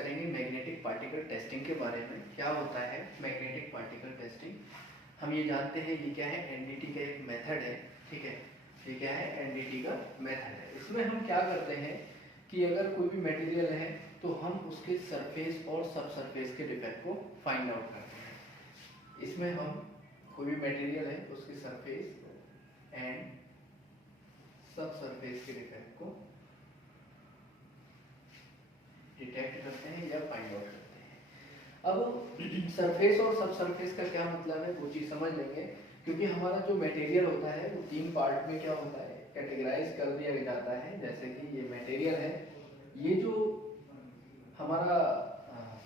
करेंगे magnetic particle testing के बारे में। क्या होता है मैग्नेटिक पार्टिकल टेस्टिंग? हम ये जानते हैं ये क्या है, एनडीटी का एक मेथड है। ठीक है, ये क्या है, एनडीटी का मेथड है। इसमें हम क्या करते हैं कि अगर कोई भी मटेरियल है तो हम उसके सरफेस और सब सरफेस के डिफेक्ट को फाइंड आउट करते हैं। इसमें हम कोई भी मटेरियल है उसके सरफेस एंड सब सरफेस के डिफेक्ट को डिटेक्ट करते हैं या फाइंड आउट करते हैं। अब सरफेस और सब सरफेस का क्या मतलब है वो चीज समझ लेंगे, क्योंकि हमारा जो मटेरियल होता है वो 3 पार्ट में क्या होता है, कैटेगराइज कर दिया जाता है। जैसे कि ये मटेरियल है, ये जो हमारा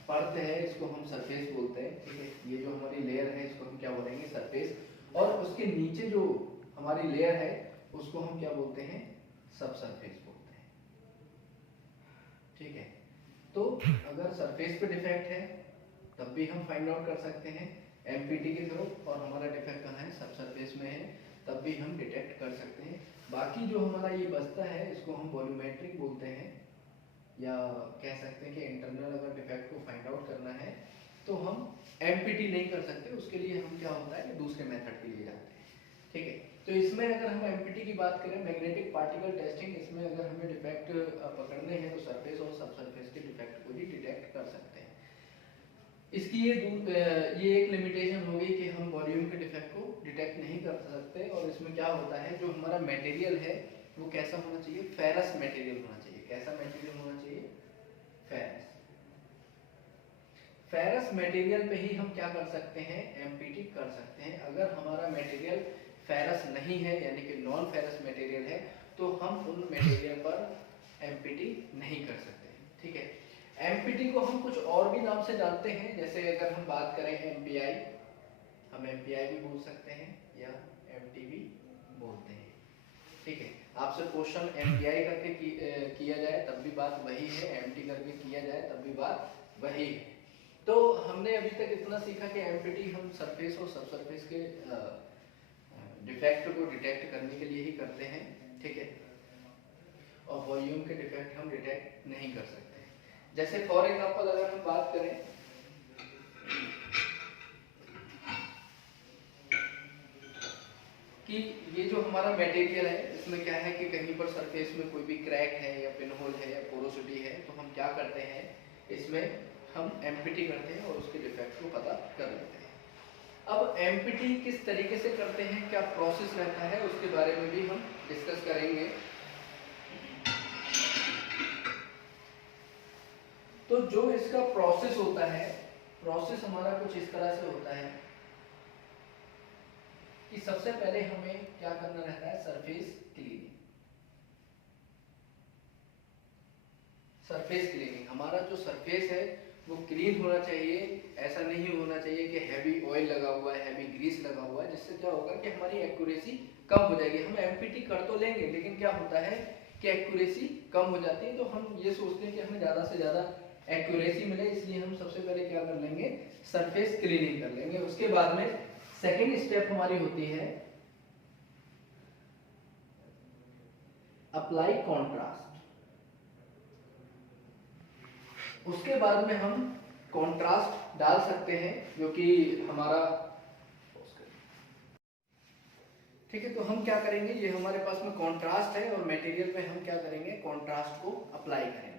परत है इसको हम सरफेस बोलते हैं। ठीक है, ये जो हमारी लेयर है इसको हम क्या बोलेंगे, सरफेस। और उसके नीचे जो हमारी लेयर है उसको हम क्या बोलते हैं, सब सरफेस बोलते हैं। ठीक है, तो अगर सरफेस पे डिफेक्ट है तब भी हम फाइंड आउट कर सकते हैं एमपीटी के थ्रू, और हमारा डिफेक्ट कहाँ है, सब सरफेस में है, तब भी हम डिटेक्ट कर सकते हैं। बाकी जो हमारा ये बचता है इसको हम वॉल्यूमेट्रिक बोलते हैं, या कह सकते हैं कि इंटरनल अगर डिफेक्ट को फाइंड आउट करना है तो हम एमपीटी नहीं कर सकते, उसके लिए हम क्या होता है कि दूसरे मेथड के लिए जाते हैं। ठीक है, तो इसमें अगर हम एमपीटी की बात करें, मैग्नेटिक पार्टिकल टेस्टिंग, इसमें अगर हमें डिफेक्ट पकड़ने हैं तो सरफेस और सब सरफेस के डिफेक्ट को ही डिटेक्ट कर सकते हैं। इसकी ये एक लिमिटेशन होगी कि हम वॉल्यूम के डिफेक्ट को डिटेक्ट नहीं कर सकते। और इसमें क्या होता है, जो हमारा मटेरियल है वो कैसा होना चाहिए, फेरस मटेरियल होना चाहिए। कैसा मटेरियल होना चाहिए, फेरस। फेरस मटेरियल पे ही हम क्या कर सकते हैं, एमपीटी कर सकते हैं। अगर हमारा मटेरियल फेरस नहीं है यानी कि नॉन फेरस मटेरियल है तो हम उन मटेरियल पर एमपीटी नहीं कर सकते। ठीक है, एमपीटी को हम कुछ और भी नाम से जानते हैं, जैसे अगर हम बात करें एमपीआई, हम एमपीआई भी बोल सकते हैं या एमटीबी बोलते हैं। ठीक है, आपसे क्वेश्चन एमपीआई करके किया जाए तब भी बात वही है, एमटी करके किया जाए तब भी बात वही है। तो हमने अभी तक इतना सीखा कि एमपीटी हम सरफेस और सब सरफेस के डिफेक्ट को डिटेक्ट करने के लिए ही करते हैं। ठीक है, और वॉल्यूम के डिफेक्ट हम डिटेक्ट नहीं कर सकते। जैसे फॉर एग्जांपल अगर हम बात करें कि ये जो हमारा मटेरियल है इसमें क्या है कि कहीं पर सरफेस में कोई भी क्रैक है या पिन होल है या पोरोसिटी है, तो हम क्या करते हैं, इसमें हम एमपीटी करते हैं और उसके डिफेक्ट को पता कर लेते हैं। अब एमपीटी किस तरीके से करते हैं, क्या प्रोसेस रहता है, उसके बारे में भी हम डिस्कस करेंगे। तो जो इसका प्रोसेस होता है, प्रोसेस हमारा कुछ इस तरह से होता है कि सबसे पहले हमें क्या करना रहता है, सरफेस क्लीनिंग। सरफेस क्लीनिंग, हमारा जो सरफेस है वो क्लीन होना चाहिए। ऐसा नहीं होना चाहिए कि हैवी ऑयल लगा हुआ है, हैवी ग्रीस लगा हुआ है, जिससे क्या होगा कि हमारी एक्यूरेसी कम हो जाएगी। हम एमपीटी कर तो लेंगे लेकिन क्या होता है कि एक्यूरेसी कम हो जाती है। तो हम ये सोचते हैं कि हमें ज़्यादा से ज़्यादा एक्यूरेसी मिले, इसलिए हम सबसे पहले क्या कर लेंगे, सरफेस क्लीनिंग कर लेंगे। उसके बाद में सेकेंड स्टेप हमारी होती है अप्लाई कॉन्ट्रास्ट। उसके बाद में हम कॉन्ट्रास्ट डाल सकते हैं जो कि हमारा, ठीक है, तो हम क्या करेंगे, ये हमारे पास में कॉन्ट्रास्ट है और मटेरियल पे हम क्या करेंगे, कॉन्ट्रास्ट को अप्लाई करेंगे।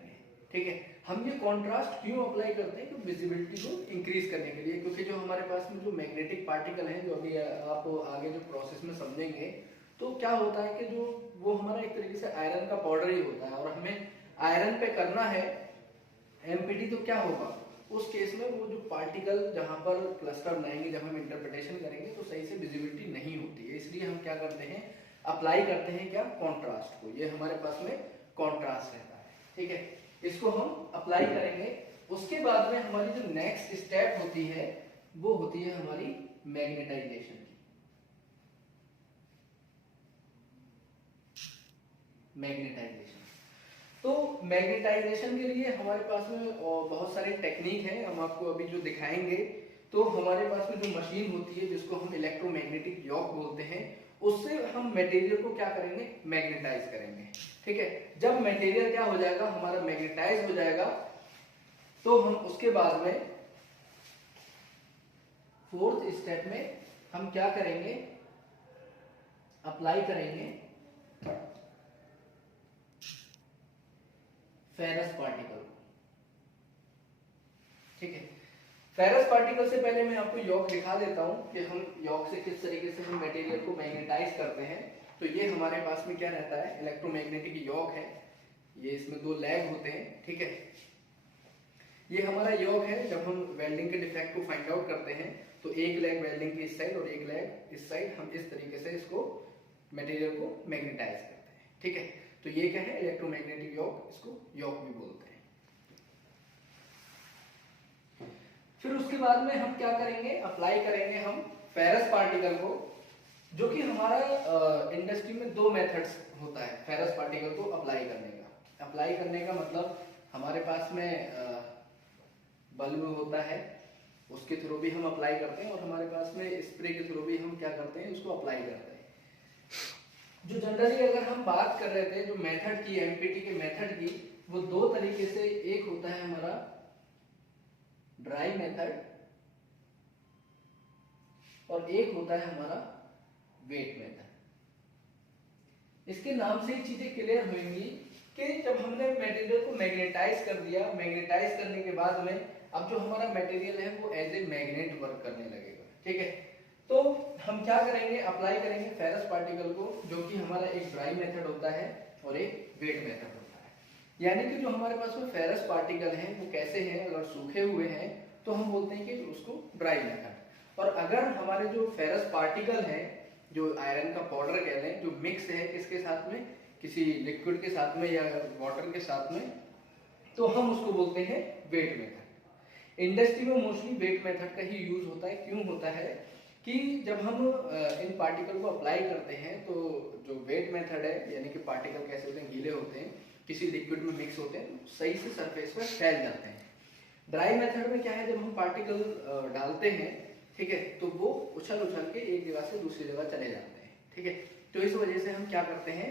ठीक है, हम ये कॉन्ट्रास्ट क्यों अप्लाई करते हैं, कि विजिबिलिटी को इंक्रीज करने के लिए, क्योंकि जो हमारे पास में जो मैग्नेटिक पार्टिकल है, जो अभी आप आगे जो प्रोसेस में समझेंगे, तो क्या होता है कि जो वो हमारा एक तरीके से आयरन का पाउडर ही होता है और हमें आयरन पे करना है एमपीटी, तो क्या होगा उस केस में, वो जो पार्टिकल जहां पर क्लस्टर बनाएंगे, जब हम इंटरप्रिटेशन करेंगे तो सही से विजिबिलिटी नहीं होती है। इसलिए हम क्या करते हैं, अप्लाई करते हैं क्या, कॉन्ट्रास्ट को। ये हमारे पास में कॉन्ट्रास्ट रहता है। ठीक है, इसको हम अप्लाई करेंगे। उसके बाद में हमारी जो नेक्स्ट स्टेप होती है वो होती है हमारी मैग्नेटाइजेशन की। मैग्नेटाइजेशन, तो मैग्नेटाइजेशन के लिए हमारे पास में बहुत सारे टेक्निक हैं, हम आपको अभी जो दिखाएंगे। तो हमारे पास में जो मशीन होती है जिसको हम इलेक्ट्रोमैग्नेटिक यॉक बोलते हैं, उससे हम मटेरियल को क्या करेंगे, मैग्नेटाइज करेंगे। ठीक है, जब मटेरियल क्या हो जाएगा, हमारा मैग्नेटाइज हो जाएगा, तो हम उसके बाद में फोर्थ स्टेप में हम क्या करेंगे, अप्लाई करेंगे फेरस पार्टिकल। ठीक है, फेरस पार्टिकल से पहले मैं आपको यॉक दिखा देता हूं कि हम यॉक से किस तरीके से हम मटेरियल को मैग्नेटाइज करते हैं। तो ये हमारे पास में क्या रहता है, इलेक्ट्रोमैग्नेटिक यॉक है, ये इसमें 2 लेग होते हैं। ठीक है, ये हमारा यॉक है। जब हम वेल्डिंग के डिफेक्ट को फाइंड आउट करते हैं तो एक लेग वेल्डिंग की इस साइड और एक लेग इस साइड, हम इस तरीके से इसको मटेरियल को मैग्नेटाइज करते हैं। ठीक है, तो ये क्या है, इलेक्ट्रोमैग्नेटिक यॉक, इसको यॉक भी बोलते हैं। फिर उसके बाद में हम क्या करेंगे, अप्लाई करेंगे हम फेरस पार्टिकल को, जो कि हमारा इंडस्ट्री में 2 मेथड्स होता है फेरस पार्टिकल को अप्लाई करने का। अप्लाई करने का मतलब हमारे पास में बल्ब होता है, उसके थ्रू भी हम अप्लाई करते हैं, और हमारे पास में स्प्रे के थ्रू भी हम क्या करते हैं, उसको अप्लाई करते हैं। जो जनरली अगर हम बात कर रहे थे जो मेथड की, एमपीटी के मेथड की, वो 2 तरीके से, एक होता है हमारा ड्राई मेथड और एक होता है हमारा वेट मेथड। इसके नाम से ही चीजें क्लियर होंगी कि जब हमने मटेरियल को मैग्नेटाइज कर दिया, मैग्नेटाइज करने के बाद में अब जो हमारा मटेरियल है वो एज ए मैग्नेट वर्क करने लगेगा। ठीक है, तो हम क्या करेंगे, अप्लाई करेंगे फेरस पार्टिकल को, जो कि हमारा एक ड्राई मेथड होता है और एक वेट मेथड होता है। यानी कि जो हमारे पास में फेरस पार्टिकल हैं वो कैसे हैं, अगर सूखे हुए हैं तो हम बोलते हैं कि उसको ड्राई मेथड, और अगर हमारे जो फेरस पार्टिकल हैं, जो आयरन का पाउडर कहते हैं, जो मिक्स है किसके साथ में, किसी लिक्विड के साथ में या वाटर के साथ में, तो हम उसको बोलते हैं वेट मेथड। इंडस्ट्री में मोस्टली वेट मेथड का ही यूज होता है। क्यों होता है कि जब हम इन पार्टिकल को अप्लाई करते हैं तो जो वेट मेथड है, यानी कि पार्टिकल कैसे होते हैं, गीले होते हैं, किसी लिक्विड में मिक्स होते हैं, तो सही से सरफेस पर फैल जाते हैं। ड्राई मेथड में क्या है, जब हम पार्टिकल डालते हैं, ठीक है, तो वो उछल उछल के एक जगह से दूसरी जगह चले जाते हैं। ठीक है, तो इस वजह से हम क्या करते हैं,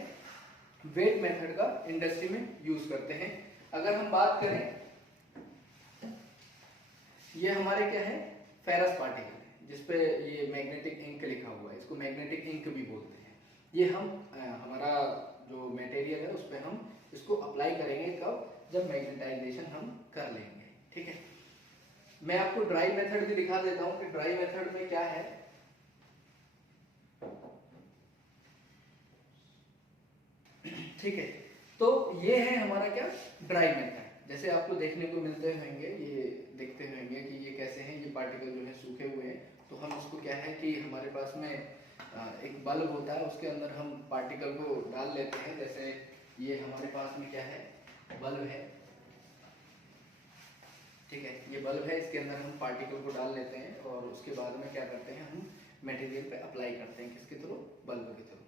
वेट मेथड का इंडस्ट्री में यूज करते हैं। अगर हम बात करें, ये हमारे क्या है, फेरस पार्टिकल है, जिसपे ये मैग्नेटिक इंक लिखा हुआ है, इसको मैग्नेटिक इंक भी बोलते हैं। ये हम हमारा जो मटेरियल है उस पर हम इसको अप्लाई करेंगे, कब, जब मैग्नेटाइजेशन हम कर लेंगे। ठीक है, मैं आपको ड्राई मेथड भी दिखा देता हूं कि ड्राई मेथड में क्या है। ठीक है, तो ये है हमारा क्या, ड्राई मेथड। जैसे आपको देखने को मिलते होंगे, ये देखते होंगे कि ये कैसे हैं, ये पार्टिकल जो है सूखे हुए हैं, तो हम उसको क्या है कि हमारे पास में एक बल्ब होता है, उसके अंदर हम पार्टिकल को डाल लेते हैं। जैसे ये हमारे पास में क्या है, बल्ब है, ठीक है, ये बल्ब है, इसके अंदर हम पार्टिकल को डाल लेते हैं और उसके बाद में क्या करते हैं, हम मटेरियल पे अप्लाई करते हैं, किसके थ्रू, बल्ब के थ्रू।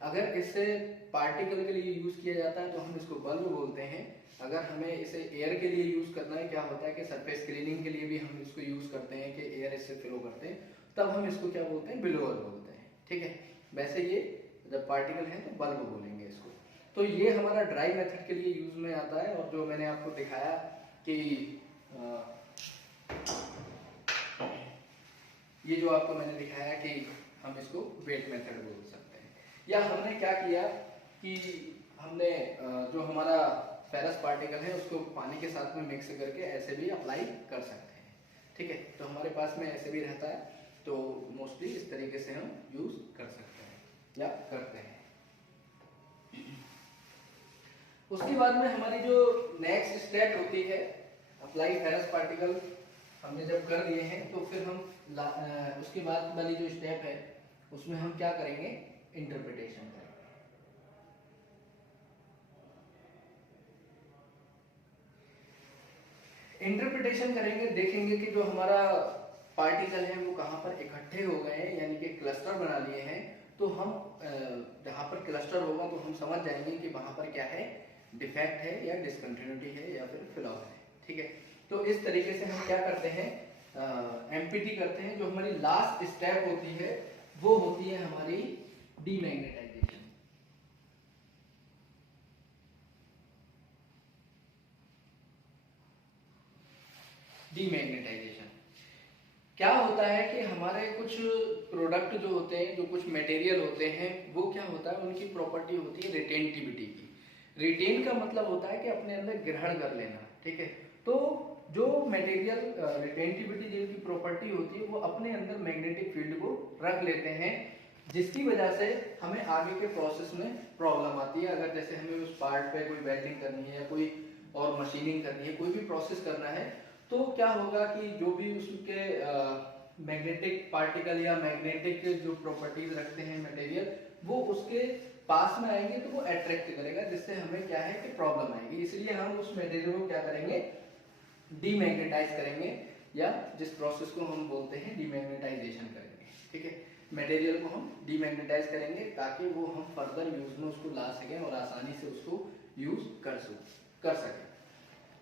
अगर इसे पार्टिकल के लिए यूज किया जाता है तो हम इसको बल्ब बोलते हैं। अगर हमें इसे एयर के लिए यूज करना है, क्या होता है कि सरफेस क्लीनिंग के लिए भी हम इसको यूज करते हैं कि एयर इससे फ्लो करते हैं, तब हम इसको क्या बोलते हैं, ब्लोअर बोलते हैं। ठीक है, वैसे ये जब पार्टिकल है तो बल्ब बोलेंगे इसको। तो ये हमारा ड्राई मेथड के लिए यूज में आता है। और जो मैंने आपको दिखाया कि ये जो आपको मैंने दिखाया कि हम इसको वेट मेथड बोल सकते हैं। या हमने क्या किया कि हमने जो हमारा फेरस पार्टिकल है उसको पानी के साथ में मिक्स करके ऐसे भी अप्लाई कर सकते हैं। ठीक है, तो हमारे पास में ऐसे भी रहता है, तो मोस्टली इस तरीके से हम यूज कर सकते हैं या करते हैं। उसके बाद में हमारी जो नेक्स्ट स्टेप होती है, अप्लाई फेरस पार्टिकल हमने जब कर दिए हैं तो फिर हम उसके बाद वाली जो स्टेप है उसमें हम क्या करेंगे, इंटरप्रिटेशन करेंगे। इंटरप्रिटेशन करेंगे, देखेंगे कि जो हमारा पार्टिकल है वो कहाँ पर इकट्ठे हो गए हैं, यानी कि क्लस्टर बना लिए हैं। तो हम जहाँ पर क्लस्टर होगा तो हम समझ जाएंगे कि वहाँ पर क्या है, डिफेक्ट है या डिसकंटिन्यूटी है या फिर फ्लॉ है। ठीक है, तो इस तरीके से हम क्या करते हैं, एमपीटी करते हैं। जो हमारी लास्ट स्टेप होती है वो होती है हमारी डीमैग्नेटाइजेशन। डीमैग्नेटाइजेशन क्या होता है कि हमारे कुछ प्रोडक्ट जो होते हैं, जो कुछ मटेरियल होते हैं, वो क्या होता है, उनकी प्रॉपर्टी होती है रिटेंटिविटी की। रिटेन का मतलब होता है कि अपने अंदर ग्रहण कर लेना, ठीक है। तो जो मटेरियल रिटेंटिविटी जिनकी प्रॉपर्टी होती है वो अपने अंदर मैग्नेटिक फील्ड को रख लेते हैं, जिसकी वजह से हमें आगे के प्रोसेस में प्रॉब्लम आती है। अगर जैसे हमें उस पार्ट पे कोई वेल्डिंग करनी है या कोई और मशीनिंग करनी है, कोई भी प्रोसेस करना है, तो क्या होगा कि जो भी उसके मैग्नेटिक पार्टिकल या मैग्नेटिक जो प्रॉपर्टीज रखते हैं मटेरियल, वो उसके पास में आएंगे तो वो अट्रैक्ट करेगा, जिससे हमें क्या है कि प्रॉब्लम आएगी। इसलिए हम उस मटेरियल को क्या करेंगे, डीमैग्नेटाइज करेंगे, या जिस प्रोसेस को हम बोलते हैं डीमैग्नेटाइजेशन करेंगे, ठीक है। मटेरियल को हम डीमैग्नेटाइज करेंगे ताकि वो हम फर्दर यूज में उसको ला सकें और आसानी से उसको यूज कर सकें।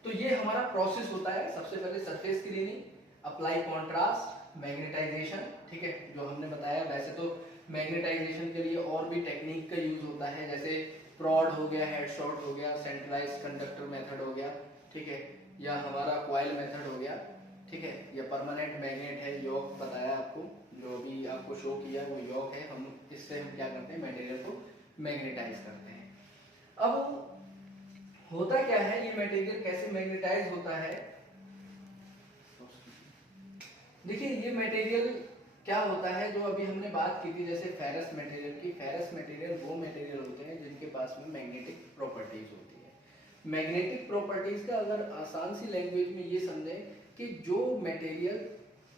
तो ये हमारा प्रोसेस होता है। सबसे पहले surface cleaning, apply contrast, magnetization, ठीक है, जो हमने बताया। वैसे तो मैग्नेटाइजेशन के लिए और भी टेक्निक का यूज होता है, जैसे प्रॉड हो गया, हेडशॉट हो गया, सेंट्रलाइज कंडक्टर मेथड हो गया, ठीक है, या हमारा कॉइल मेथड हो गया, ठीक है, या परमानेंट मैग्नेट है, योक बताया आपको, जो भी आपको शो किया वो योक है। हम इससे हम क्या करते हैं, मटेरियल को मैग्नेटाइज करते हैं। अब होता क्या है, ये मटेरियल कैसे मैग्नेटाइज होता है, देखिए ये मटेरियल क्या होता है, जो अभी हमने बात की थी जैसे फेरस मटेरियल की। फेरस मटेरियल वो मटेरियल होते हैं जिनके पास में मैग्नेटिक प्रॉपर्टीज होती है। मैग्नेटिक प्रॉपर्टीज का अगर आसान सी लैंग्वेज में ये समझें कि जो मटेरियल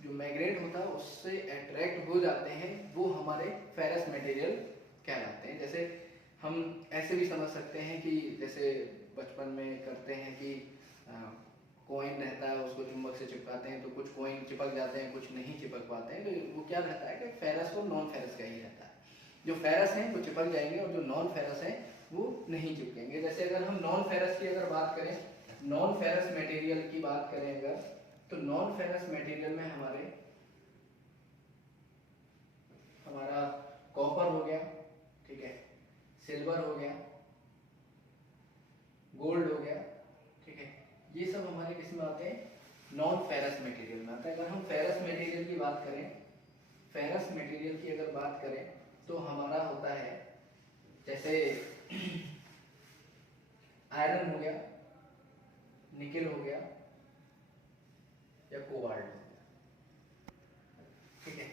जो मैग्नेट होता है उससे अट्रैक्ट हो जाते हैं, वो हमारे फेरस मटेरियल कहलाते हैं। जैसे हम ऐसे भी समझ सकते हैं कि जैसे बचपन में करते हैं कि कॉइन रहता है, उसको चुंबक से चिपकाते हैं तो कुछ कॉइन चिपक जाते हैं, कुछ नहीं चिपक पाते हैं। तो वो क्या रहता है कि फेरस और नॉन फेरस का ही रहता है। जो फेरस हैं वो चिपक जाएंगे और जो नॉन फेरस हैं वो नहीं चिपकेंगे। जैसे अगर हम नॉन फेरस की अगर बात करें, नॉन फेरस मटेरियल की बात करें अगर, तो नॉन फेरस मटेरियल में हमारा कॉपर हो गया, ठीक है, सिल्वर हो गया, गोल्ड हो गया, ठीक है, ये सब हमारे किस में आते हैं, नॉन फेरस मटेरियल में आता है। अगर हम फेरस मटेरियल की बात करें, फेरस मटेरियल की अगर बात करें तो हमारा होता है जैसे आयरन हो गया, निकेल हो गया, या कोबाल्ट हो गया, ठीक है।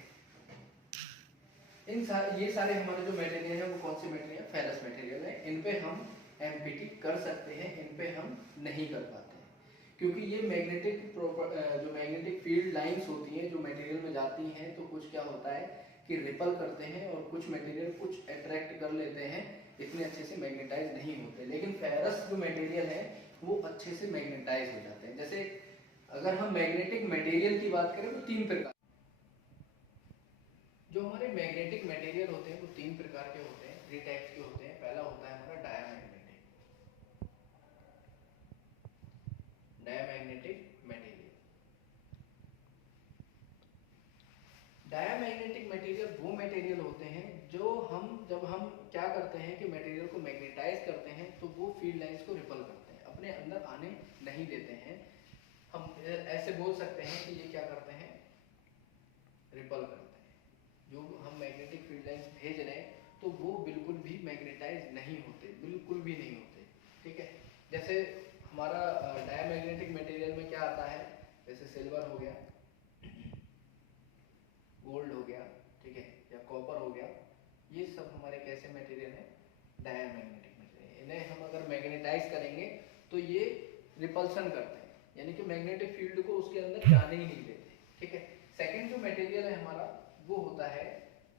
ये सारे हमारे जो मटेरियल है वो कौन से मटेरियल है, फेरस मटेरियल है। इन पे हम एमपीटी कर सकते हैं, इन पे हम नहीं कर पाते हैं, क्योंकि ये जो मैग्नेटिक फील्ड लाइंस होती हैं जो मटेरियल में जाती हैं, तो कुछ क्या होता है कि रिपल करते हैं और कुछ मटेरियल कुछ अट्रैक्ट कर लेते हैं, इतने अच्छे से मैग्नेटाइज नहीं होते। लेकिन फेरस जो मटेरियल है वो अच्छे से मैग्नेटाइज हो जाते हैं। जैसे अगर हम मैग्नेटिक मटेरियल की बात करें तो तीन प्रकार, जो हमारे मैग्नेटिक मटेरियल होते हैं वो तीन प्रकार के होते हैं, थ्री टाइप्स के होते हैं। पहला होता है हमारा डायामैग्नेटिक मटेरियल। डायामैग्नेटिक मटेरियल वो मटेरियल होते हैं जो जब हम क्या करते हैं कि मटेरियल को मैग्नेटाइज करते हैं तो वो फील्ड लाइंस को रिपल करते हैं, अपने अंदर आने नहीं देते हैं। हम ऐसे बोल सकते हैं कि ये क्या करते हैं, रिपल करते हैं। जो हम मैग्नेटिक फील्ड लाइंस भेज रहे हैं तो वो बिल्कुल भी मैग्नेटाइज नहीं होते, बिल्कुल भी नहीं होते, ठीक है। जैसे हमारा डायामैग्नेटिक मटेरियल में क्या आता है, जैसे सिल्वर हो गया, गोल्ड हो गया, ठीक है, या कॉपर हो गया, ये सब हमारे कैसे मटेरियल है, डायामैग्नेटिक मटेरियल। इन्हें हम अगर मैग्नेटाइज करेंगे तो ये रिपल्सन करते हैं, यानी कि मैग्नेटिक फील्ड को उसके अंदर जाने ही नहीं देते, ठीक है। सेकंड जो मटेरियल है हमारा वो होता है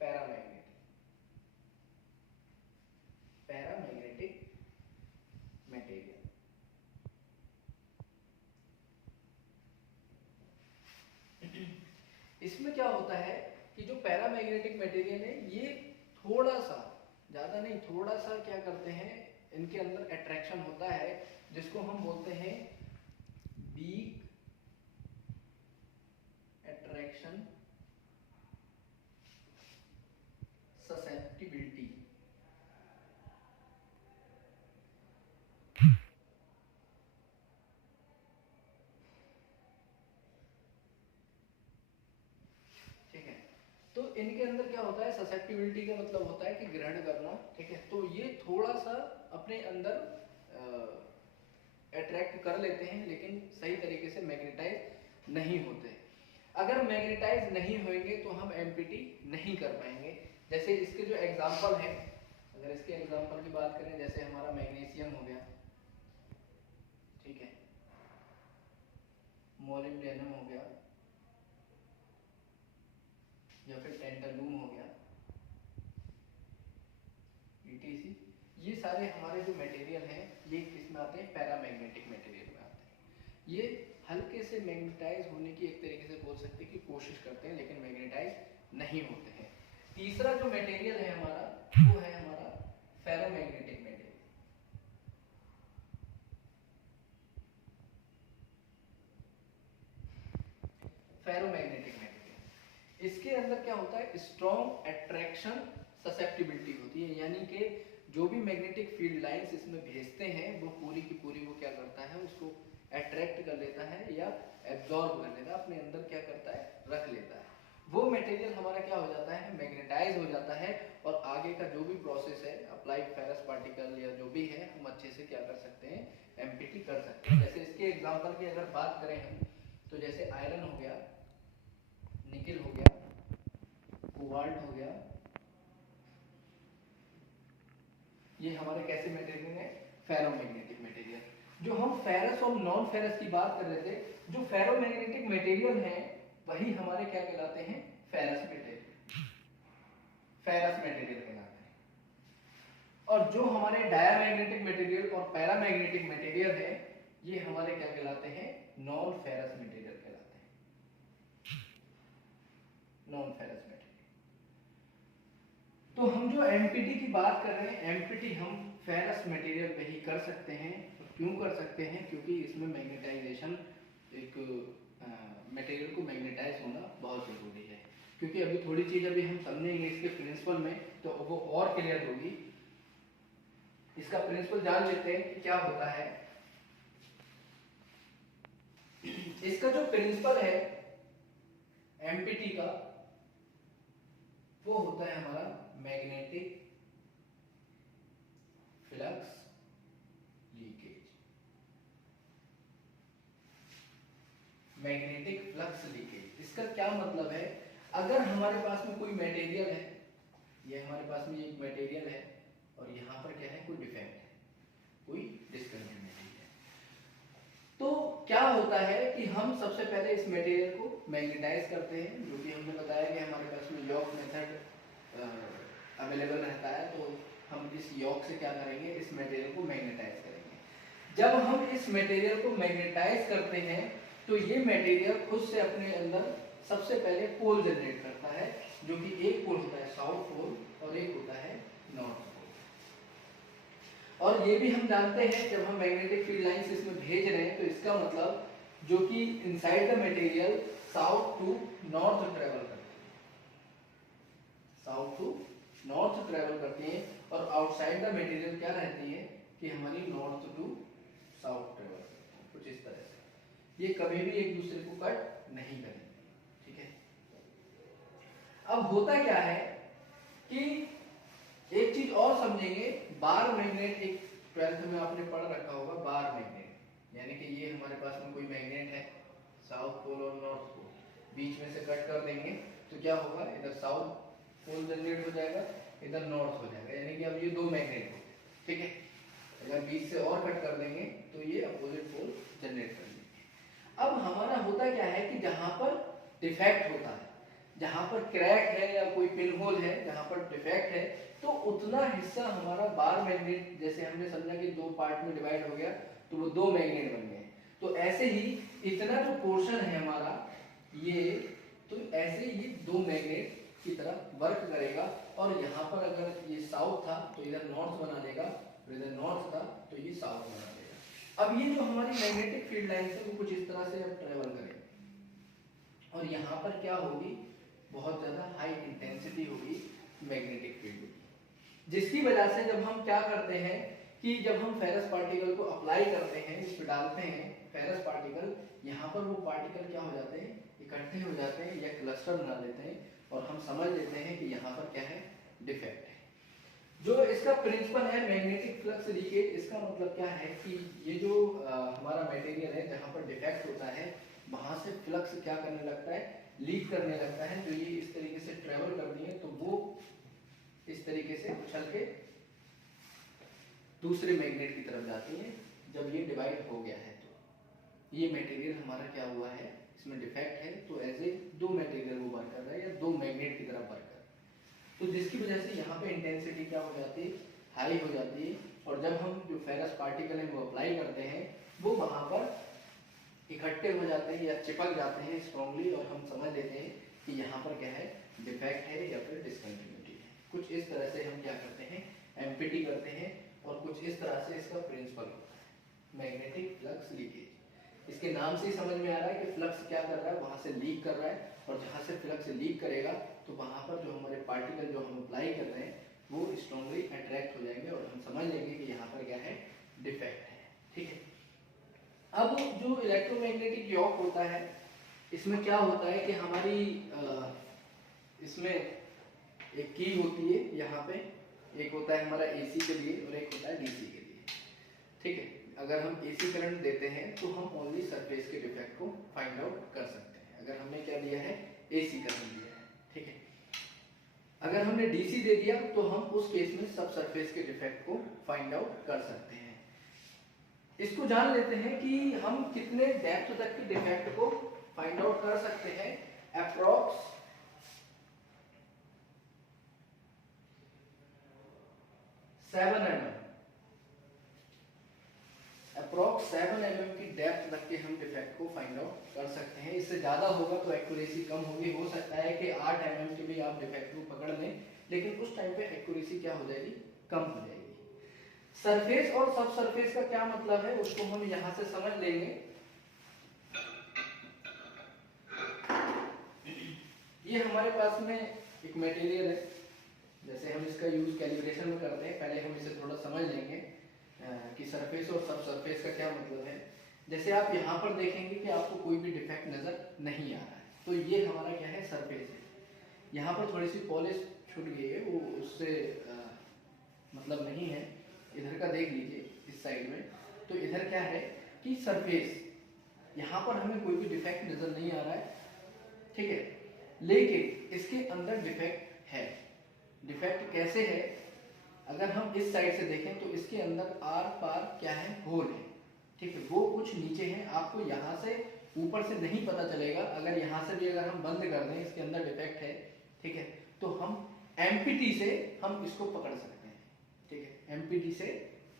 पैरामैग्नेटिक मटेरियल। इसमें क्या होता है कि जो पैरामैग्नेटिक मटेरियल है ये थोड़ा सा, ज्यादा नहीं, थोड़ा सा क्या करते हैं, इनके अंदर अट्रैक्शन होता है, जिसको हम बोलते हैं वीक अट्रैक्शन ससेप्टिबिलिटी। तो इनके अंदर क्या होता है, ससेप्टिबिलिटी का मतलब होता है कि ग्रहण करना, ठीक है। तो ये थोड़ा सा अपने अंदर अट्रैक्ट कर लेते हैं, लेकिन सही तरीके से मैग्नेटाइज नहीं होते। अगर मैग्नेटाइज नहीं होंगे तो हम एमपीटी नहीं कर पाएंगे। जैसे इसके जो एग्जाम्पल है, अगर इसके एग्जाम्पल की बात करें, जैसे हमारा मैग्नीशियम हो गया, ठीक है, मोलिब्डेनम हो गया, या फिर टेंटालून हो गया, ईटीसी, ये सारे हमारे जो मटेरियल हैं ये किसमें आते हैं, पैरामैग्नेटिक मटेरियल में आते हैं। ये हल्के से मैग्नेटाइज होने की एक तरीके से बोल सकते हैं कि कोशिश करते हैं, लेकिन मैग्नेटाइज नहीं होते हैं। तीसरा जो मटेरियल है हमारा वो है हमारा फेरोमैग्नेटिक मटेरियल। फेरोमैग्नेटिक मटेरियल, इसके अंदर क्या होता है, स्ट्रॉन्ग अट्रैक्शन ससेप्टिबिलिटी होती है, यानी कि जो भी मैग्नेटिक फील्ड लाइंस इसमें भेजते हैं वो पूरी की पूरी वो क्या करता है, उसको अट्रैक्ट कर लेता है या एब्जॉर्ब कर लेता है, अपने अंदर क्या करता है, रख लेता है। वो मटेरियल हमारा क्या हो जाता है, मैग्नेटाइज हो जाता है, और आगे का जो भी प्रोसेस है, अप्लाइड फेरस पार्टिकल या जो भी है, हम अच्छे से क्या कर सकते हैं, एमपीटी कर सकते हैं। जैसे इसके एग्जांपल की अगर बात करें हम, तो जैसे आयरन हो गया, निकेल हो गया, कोबाल्ट हो गया, ये हमारे कैसे मटेरियल है, फेरोमैग्नेटिक मटेरियल। जो हम फेरस और नॉन फेरस की बात कर रहे थे, जो फेरोमैग्नेटिक मटेरियल है वही हमारे क्या कहलाते हैं, फेरस मटेरियल, फेरस मटेरियल कहलाते हैं। और जो हमारे डायामैग्नेटिक मटेरियल और पैरामैग्नेटिक मटेरियल है ये हमारे क्या कहलाते हैं, नॉन फेरस मटेरियल कहलाते हैं, नॉन फेरस मटेरियल। तो हम जो एमपीटी की बात कर रहे हैं, एमपीटी हम फेरस मटेरियल पे ही कर सकते हैं। क्यों कर सकते हैं, क्योंकि इसमें मैग्नेटाइजेशन, एक मटेरियल को मैग्नेटाइज होना बहुत जरूरी है। क्योंकि अभी थोड़ी चीज अभी हम समझेंगे इसके प्रिंसिपल में, तो वो और क्लियर होगी। इसका प्रिंसिपल जान लेते हैं कि क्या होता है। इसका जो प्रिंसिपल है एमपीटी का, वो होता है हमारा magnetic flux leakage. Magnetic flux leakage, इसका क्या मतलब है, अगर हमारे पास में कोई मटेरियल है, ये हमारे पास में एक मटेरियल है, और यहाँ पर क्या है, कोई डिफेक्ट है, कोई डिसकंटिन्यूटी है, तो क्या होता है कि हम सबसे पहले इस मटेरियल को मैग्नेटाइज करते हैं, जो कि हमने बताया कि हमारे पास में यॉक मेथड अवेलेबल रहता है। तो हम इस यॉक से क्या करेंगे, इस मटेरियल को मैग्नेटाइज करेंगे। जब हम इस मटेरियल को मैग्नेटाइज करते हैं तो ये मटेरियल खुद से अपने अंदर सबसे पहले पोल जनरेट करता है, जो कि एक पोल होता है साउथ पोल और एक होता है नॉर्थ पोल। और ये भी हम जानते हैं, जब हम मैग्नेटिक फील्ड लाइंस इसमें भेज रहे हैं तो इसका मतलब जो कि inside the material south to north travel करती है, साउथ टू नॉर्थ ट्रेवल करती है, और आउटसाइड द मटेरियल क्या रहती है कि हमारी नॉर्थ टू साउथ ट्रेवल करती है, कुछ इस तरह से। ये कभी भी एक दूसरे को कट नहीं करेंगे, ठीक है। अब होता क्या है कि एक चीज और समझेंगे, बार मैग्नेट, एक 12th में आपने पढ़ रखा होगा बार मैग्नेट, यानी कि ये हमारे पास में कोई मैग्नेट है, साउथ पोल और नॉर्थ पोल, बीच में से कट कर देंगे तो क्या होगा, इधर साउथ पोल जनरेट हो जाएगा, इधर नॉर्थ हो जाएगा, यानी कि अब ये दो मैग्नेट हो गए, ठीक है। अगर बीच से और कट कर देंगे तो ये अपोजिट पोल जनरेट कर देंगे। अब हमारा होता क्या है कि जहां पर डिफेक्ट होता है, जहां पर क्रैक है या कोई पिन होल है, जहां पर डिफेक्ट है, तो उतना हिस्सा हमारा बार मैग्नेट, जैसे हमने समझा कि दो पार्ट में डिवाइड हो गया तो वो दो मैग्नेट बन गए, तो ऐसे ही इतना जो पोर्शन है हमारा ये, तो ऐसे ये दो मैग्नेट की तरह वर्क करेगा। और यहाँ पर अगर ये साउथ था तो इधर नॉर्थ बना देगा, और इधर नॉर्थ था तो ये साउथ बना देगा। अब ये जो हमारी मैग्नेटिक फील्ड लाइन है वो कुछ इस तरह से अब ट्रेवल करेगी, और यहाँ पर क्या होगी, बहुत ज्यादा हाई इंटेंसिटी होगी मैग्नेटिक फील्ड की, जिसकी वजह से जब हम क्या करते हैं कि जब हम फेरस पार्टिकल को अप्लाई करते हैं, इस पे डालते हैं फेरस पार्टिकल, यहाँ पर वो पार्टिकल क्या हो जाते हैं, इकट्ठे हो जाते हैं या क्लस्टर बना लेते हैं, और हम समझ लेते हैं कि यहाँ पर क्या है, डिफेक्ट है। जो इसका प्रिंसिपल है मैग्नेटिक फ्लक्स लीकेज, इसका मतलब क्या है कि ये जो हमारा मटेरियल है जहाँ पर डिफेक्ट होता है वहां से फ्लक्स क्या करने लगता है, लीक करने लगता है। तो ये इस तरीके से ट्रेवल करती है तो वो इस तरीके से उछल के दूसरे मैग्नेट की तरफ जाती है। जब ये डिवाइड हो गया है तो ये मटेरियल हमारा क्या हुआ है, इसमें डिफेक्ट है, तो एज ए दो मटेरियल वो वर्क कर रहा है या दो मैग्नेट की तरफ वर्क कर रहा है। तो जिसकी वजह से यहाँ पे इंटेंसिटी क्या हो जाती है, हाई हो जाती है। और जब हम जो फेरस पार्टिकल है वो अप्लाई करते हैं वो वहाँ पर इकट्ठे हो जाते हैं या चिपक जाते हैं स्ट्रॉन्गली, और हम समझ लेते हैं कि यहाँ पर क्या है, डिफेक्ट है या फिर डिसकंटिन्यूटी है। कुछ इस तरह से हम क्या करते हैं, एमपीटी करते हैं, और कुछ इस तरह से इसका प्रिंसिपल होता है मैग्नेटिक फ्लक्स लीकेज। इसके नाम से ही समझ में आ रहा है कि फ्लक्स क्या कर रहा है, वहां से लीक कर रहा है, और जहां से फ्लक्स लीक करेगा तो वहां पर जो हमारे पार्टिकल जो हम अप्लाई कर रहे हैं वो स्ट्रॉन्गली अट्रैक्ट हो जाएंगे, और हम समझ लेंगे कि यहाँ पर क्या है, डिफेक्ट है। ठीक है। अब जो इलेक्ट्रोमैग्नेटिक यॉक होता है इसमें क्या होता है कि हमारी इसमें एक की होती है, यहाँ पे एक होता है हमारा एसी के लिए और एक होता है डीसी के लिए। ठीक है। अगर हम एसी करंट देते हैं तो हम ओनली सरफेस के डिफेक्ट को फाइंड आउट कर सकते हैं, अगर हमने क्या दिया है, एसी करंट दिया है। ठीक है। अगर हमने डीसी दे दिया तो हम उस केस में सब सरफेस के डिफेक्ट को फाइंड आउट कर सकते हैं। इसको जान लेते हैं कि हम कितने डेप्थ तक के डिफेक्ट को फाइंड आउट कर सकते हैं। अप्रॉक्स 7 mm, अप्रॉक्स 7 mm की डेप्थ तक के हम डिफेक्ट को फाइंड आउट कर सकते हैं। इससे ज्यादा होगा तो एक्यूरेसी कम होगी, हो सकता है कि 8 mm के भी आप डिफेक्ट को पकड़ लें, लेकिन उस टाइम पे एक्यूरेसी क्या हो जाएगी, कम हो जाएगी। सरफेस और सब सरफेस का क्या मतलब है उसको हम यहां से समझ लेंगे। ये हमारे पास में एक मटेरियल है, जैसे हम इसका यूज कैलिब्रेशन में करते हैं, पहले हम इसे थोड़ा समझ लेंगे कि सरफेस और सब सरफेस का क्या मतलब है। जैसे आप यहाँ पर देखेंगे कि आपको कोई भी डिफेक्ट नजर नहीं आ रहा है, तो ये हमारा क्या है, सरफेस है। यहाँ पर थोड़ी सी पॉलिश छूट गई है, वो उससे मतलब नहीं है। इधर का देख लीजिए इस साइड में, तो इधर क्या है कि सरफेस, यहाँ पर हमें कोई भी डिफेक्ट नजर नहीं आ रहा है। ठीक है। लेकिन इसके अंदर डिफेक्ट है। डिफेक्ट कैसे है, अगर हम इस साइड से देखें तो इसके अंदर आर पार क्या है, होल है। ठीक है। वो कुछ नीचे है, आपको यहाँ से ऊपर से नहीं पता चलेगा। अगर यहाँ से भी अगर हम बंद कर दें, इसके अंदर डिफेक्ट है, ठीक है, तो हम एमपीटी से हम इसको पकड़ सकते हैं। ठीक है। एमपीटी से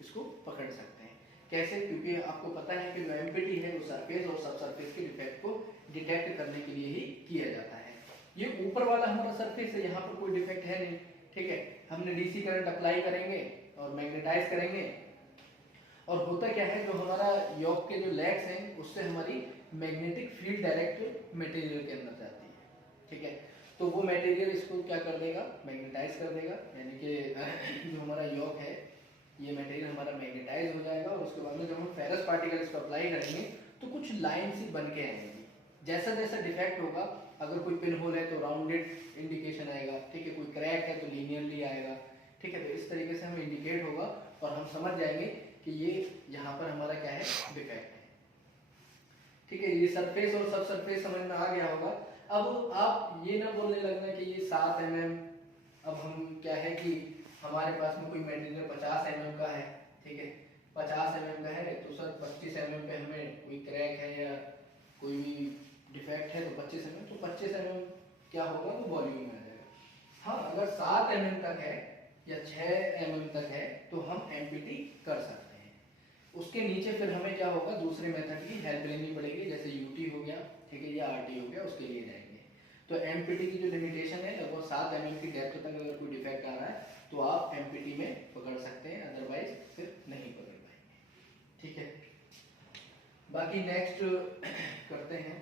इसको पकड़ सकते हैं। कैसे, क्योंकि आपको पता है कि जो एमपीटी है वो सरफेस और सब सरफेस के डिफेक्ट को डिटेक्ट करने के लिए ही किया जाता है। ये ऊपर वाला हमारा सरफेस है, यहाँ पर कोई डिफेक्ट है नहीं। ठीक है। हमने डीसी करंट अप्लाई करेंगे और मैग्नेटाइज करेंगे, और होता क्या है, जो हमारा योक के जो लेग्स हैं उससे हमारी मैग्नेटिक फील्ड डायरेक्ट मटेरियल के अंदर जाती है। ठीक है। तो वो मटेरियल इसको क्या कर देगा, मैग्नेटाइज कर देगा, यानी कि जो हमारा योक है ये मटेरियल हमारा मैग्नेटाइज हो जाएगा, और उसके बाद में जब हम फेरस पार्टिकल इसको अप्लाई करेंगे तो कुछ लाइन सी बन के आएंगी। जैसा जैसा डिफेक्ट होगा, अगर कोई पिन होल है तो राउंडेड इंडिकेशन आएगा। ठीक है। कोई क्रैक है तो लीनियरली आएगा। ठीक है। तो इस तरीके से हमें इंडिकेट होगा और हम समझ जाएंगे कि ये यहाँ पर हमारा क्या है, डिफेक्ट है। ठीक है। ये सरफेस और सब सरफेस समझ में आ गया होगा। अब आप ये ना बोलने लगना कि ये 7 mm, अब हम क्या है कि हमारे पास में कोई मटेरियल 50 mm का है। ठीक है। 50 mm का है तो सर 25 mm पे हमें कोई क्रैक है या कोई भी डिफेक्ट है तो 25 mm, तो 25 mm क्या होगा, तो वॉल्यूम में आ जाएगा। हाँ, अगर 7 mm तक है या 6 mm तक है तो हम एमपीटी कर सकते हैं। उसके नीचे फिर हमें क्या होगा, दूसरे मेथड की हेल्प लेनी पड़ेगी, जैसे यूटी हो गया, ठीक है, या आरटी हो गया, उसके लिए जाएंगे। तो एमपीटी की जो लिमिटेशन है लगभग 7 mm की डेप्थ तक अगर कोई डिफेक्ट आ रहा है तो आप एमपीटी में पकड़ सकते हैं, अदरवाइज फिर नहीं पकड़ पाएंगे। ठीक है। बाकी नेक्स्ट करते हैं।